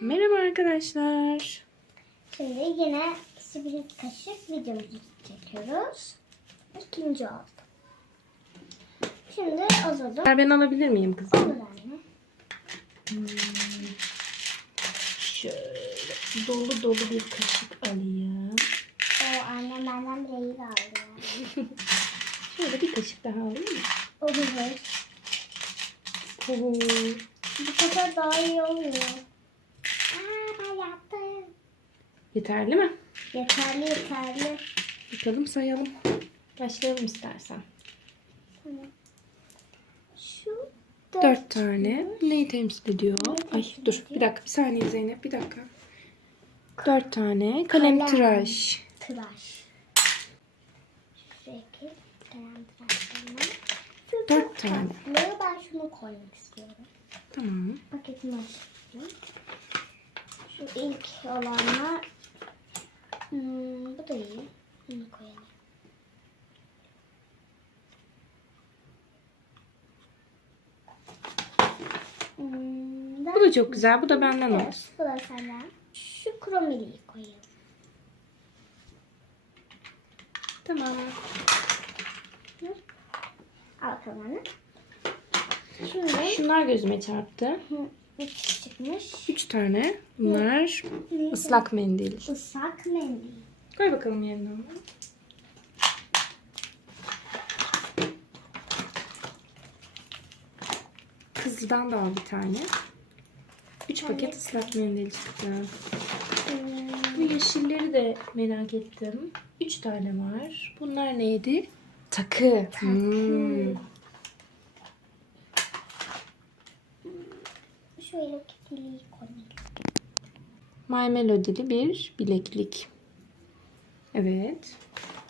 Merhaba arkadaşlar. Şimdi yine sürpriz kaşık videomuzu çekiyoruz. İkinci oldu. Şimdi azadım. Ben alabilir miyim kızım? Olur anne. Şöyle dolu dolu bir kaşık alayım. O annem benden bile iyi aldı. Şöyle bir kaşık daha alayım mı? Olur. Oo, Bu sefer daha iyi oluyor. Yeterli mi? Yeterli yeterli. Bakalım sayalım. Başlayalım istersen. Tamam. Şu Dört tane. Neyi temsil ediyor? Neyi Ay temsil dur ediyor? bir dakika bir saniye Zeynep bir dakika. Dört tane kalem Kalem. tıraş. tıraş. Şuradaki tıraşlarına. Şu Dört tane. Ben şunu koymak istiyorum. Tamam. Paketini açayım. Şu ilk olanlar hmm, bu da iyi. Bunu koyalım. Hmm, Bu da çok güzel. Bu da benden olsun. bu da senden. Şu kromeliyi koyalım. Tamam. Al bakalım. Şimdi Şunlar gözüme çarptı. hı, üç çıkmış. Üç tane. Bunlar Neydi? ıslak mendil. Islak mendil. Koy bakalım yerine onu. Kızıldan da al bir tane. Üç paket ıslak mendil çıktı. Bu yeşilleri de merak ettim. Üç tane var. Bunlar neydi? Takı. Hmm. Şöyle kitiliyi koyalım. My Melody'li bir bileklik. Evet.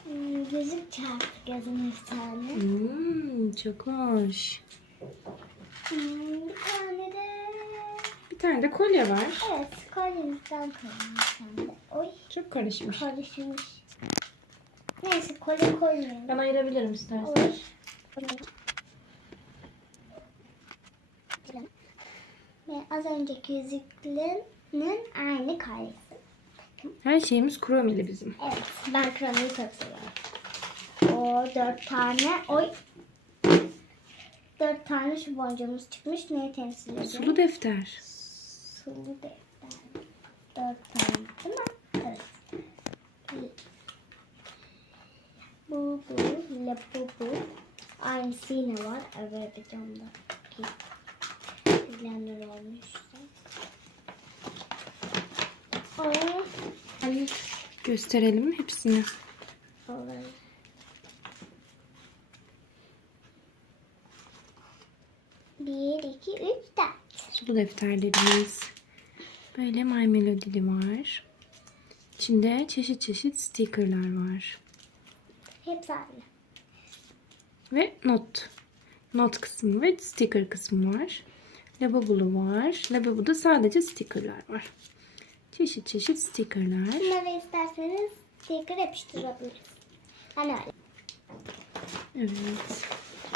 Hmm, gözüm çarptı gözüm bir tane. Hmm, çok hoş. Hmm, bir tane Bir tane de kolye var. evet kolyemizden de. Oy Çok karışmış. karışmış. Neyse kolye koymayalım. Ben ayırabilirim istersen. Olur. Ve az önceki yüzüklerin aynı karesi. Her şeyimiz kromili bizim. Evet, ben kremayı çok seviyorum. O dört tane, oy. Dört tane şu boncuğumuz çıkmış. Neyi temsil ediyor? Sulu defter. Sulu defter. Dört tane değil mi? Evet. Bu, bu, ile bu, bu. Aynısı yine var. Evet, camda. İki. Blender olmuş. Gösterelim mi hepsini? Olur. Bir, iki, üç, dört. Sulu defterlerimiz. Böyle My Melody'li var. İçinde çeşit çeşit stickerlar var. Hepsi aynı. Ve not. Not kısmı ve sticker kısmı var. Lavabolu var. Lavaboda sadece stickerlar var. Çeşit çeşit stickerlar. Bunları isterseniz sticker yapıştırabiliriz. Hani öyle. Evet.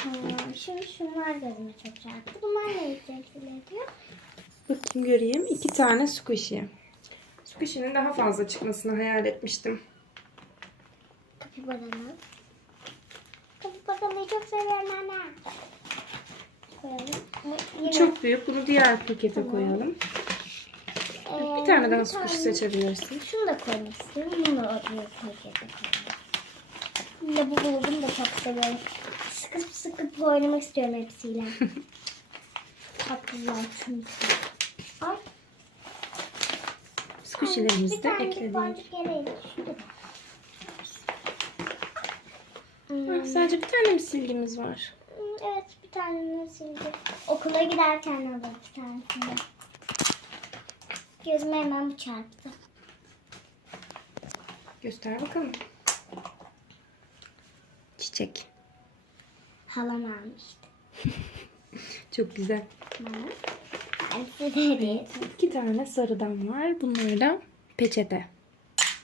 Hmm, şimdi şunlar gözüme çok çarptı. Bunlar ne temsil ediyor? Bakayım göreyim. İki tane squishy. Squishy'nin daha fazla çıkmasını hayal etmiştim. Kapibaranı. Kapibaranı çok seviyorum anne. Koyalım. Bu çok büyük. Bunu diğer pakete koyalım. eee, Bir tane daha squishy seçebilirsin. Şunu da koymak istiyorum. Bunu da oraya pakete koyalım. Yine bu buldum da çok seviyorum. Sıkıp sıkıp oynamak istiyorum hepsiyle. güzel çünkü. Bir de ekledik. Hmm, Ah, sadece bir tane mi silgimiz var? Evet bir tane sildi. Okula giderken aldım bir tanesini. Gözüme hemen bu çarptı. Göster bakalım. Çiçek. Halam almıştı. Çok güzel. Bana. Ettim. İki tane sarıdan var. Bunlar da peçete.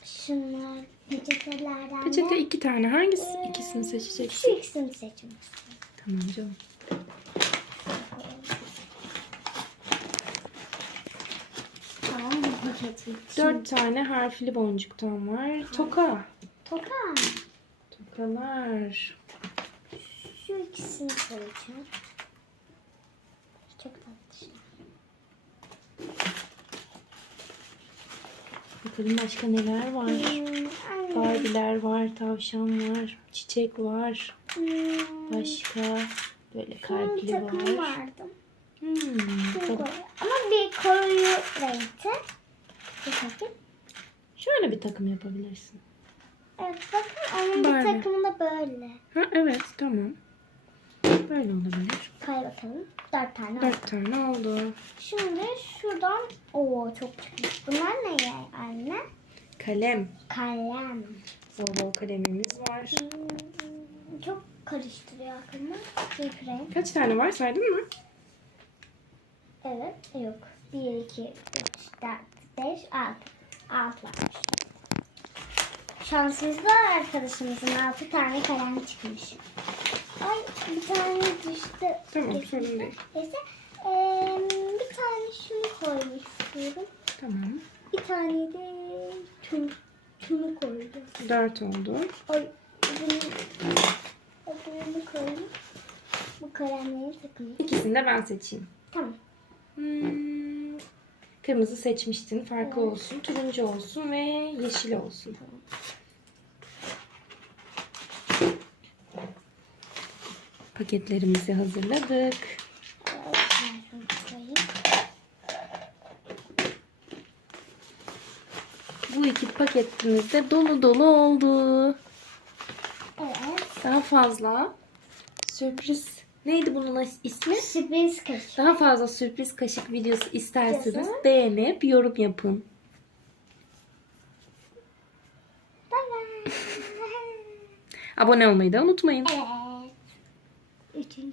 Şunlar peçetelerden Peçete de iki tane. Hangisi? ikisini şu seçeceksin. ikisini seçmek Tamam canım. Dört tane harfli boncuktan var. Toka. Toka. Tokalar. Şu ikisini koyacağım. Çok tatlı. Bakalım başka neler var. Hmm, anne. Barbie'ler var, tavşan var, çiçek var. Hmm, Başka böyle kalpli takımı var. vardı. Hmm, Ama bir koyu renkte. Bir takım. şöyle bir takım yapabilirsin. Evet bakın onun Barbie. bir takımı da böyle. Ha evet tamam. Böyle olabilir. Koy bakalım. Dört tane. oldu. Dört tane oldu. Şimdi şuradan o çok çıkmış. Bunlar? Kalem. Kalem. Bol bol kalemimiz var. Hmm, Çok karıştırıyor aklımı. Bir renk. Kaç tane var saydın mı? Evet. Yok. 1, 2, 3, 4, 5, 6. 6 varmış. Şanssızlı arkadaşımızın 6 tane kalem çıkmış. Ay bir tane düştü. Tamam sorun değil. Neyse. eee, bir tane şunu koymak istiyorum. Tamam. Bir tane de tüm, tümü koyacağım. Dört oldu. Ay bunu, bunu koyayım. Bu kalemleri takayım. İkisini de ben seçeyim. Tamam. Hmm, Kırmızı seçmiştin. Farklı Evet. olsun. Turuncu olsun ve yeşil olsun. Paketlerimizi hazırladık. Evet, ben şunu koyayım. İki paketimiz de dolu dolu oldu. Evet. Daha fazla sürpriz neydi bunun ismi? Sürpriz kaşık. Daha fazla sürpriz kaşık videosu isterseniz Yazın. beğenip yorum yapın. Abone olmayı da unutmayın. evet. Üçüncü